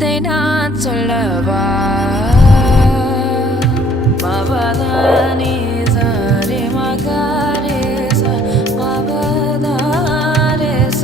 உள்ளத்தை நான் சொல்லவா மவதானி சரி மகாரே ச மவதாரே ச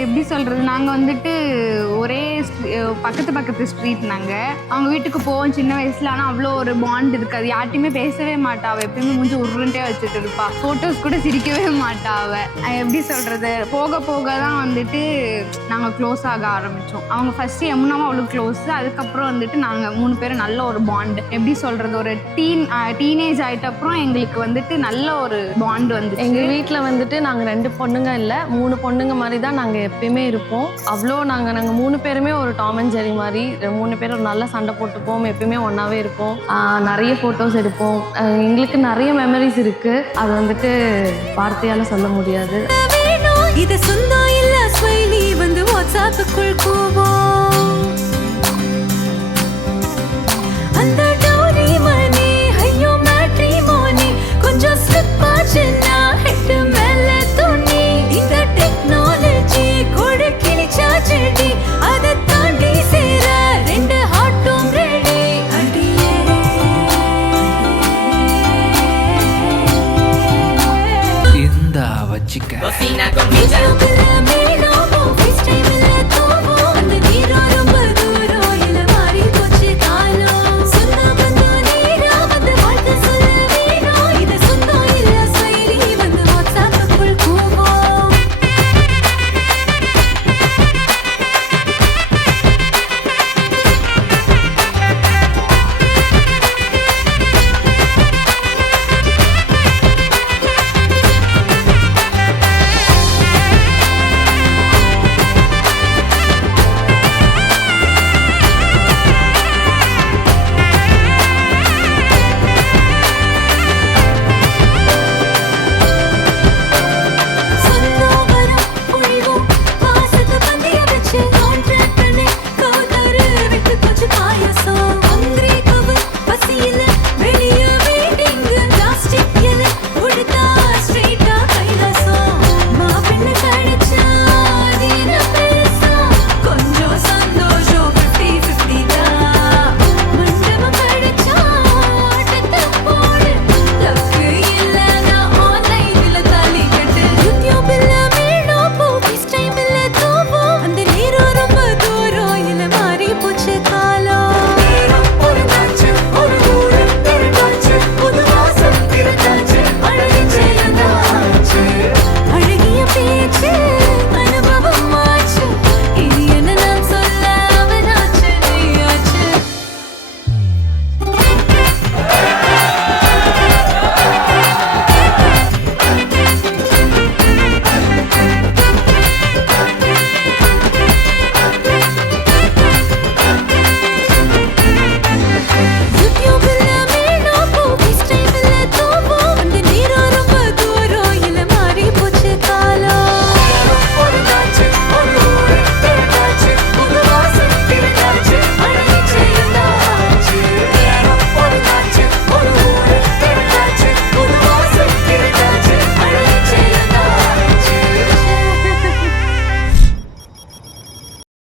எப்படி சொல்கிறது, நாங்கள் வந்துட்டு ஒரே பக்கத்து ஸ்ட்ரீட். நாங்கள் அவங்க வீட்டுக்கு போவோம் சின்ன வயசில். ஆனால் அவ்வளோ ஒரு பாண்ட் இருக்காது. யார்ட்டையுமே பேசவே மாட்டா. அவள் எப்பயுமே மூஞ்சி உருண்டே வச்சுட்டு இருப்பா. ஃபோட்டோஸ் கூட சிரிக்கவே மாட்டா. அவள் எப்படி சொல்கிறது, போக போக தான் வந்துட்டு நாங்கள் க்ளோஸ் ஆக ஆரம்பித்தோம். அவங்க ஃபஸ்ட்டு யமுனாவும் அவளுக்கு க்ளோஸு. அதுக்கப்புறம் வந்துட்டு நாங்கள் 3 பேரும் நல்ல ஒரு பாண்டு. எப்படி சொல்கிறது, ஒரு டீனேஜ் ஆகிட்டப்புறம் எங்களுக்கு வந்துட்டு நல்ல ஒரு பாண்டு வந்து. எங்கள் வீட்டில் வந்துட்டு நாங்கள் 2 பொண்ணுங்க இல்லை 3 பொண்ணுங்க மாதிரி தான் நாங்கள் எப்பயுமே இருப்போம். அவ்வளோ நாங்கள் 3 பேருமே ஒரு டாம் டாமன் ஜெரி மாதிரி 3 பேரும் நல்லா சண்டை போட்டுப்போம், எப்பயுமே ஒன்றாவே இருப்போம். நிறைய ஃபோட்டோஸ் எடுப்போம். எங்களுக்கு நிறைய மெமரிஸ் இருக்குது. அது வந்துட்டு வார்த்தையால் சொல்ல முடியாது. இது சொந்தம் இல்ல ஸ்மைலி வந்து வாட்ஸ்அப்புக்குள் கூவோம்.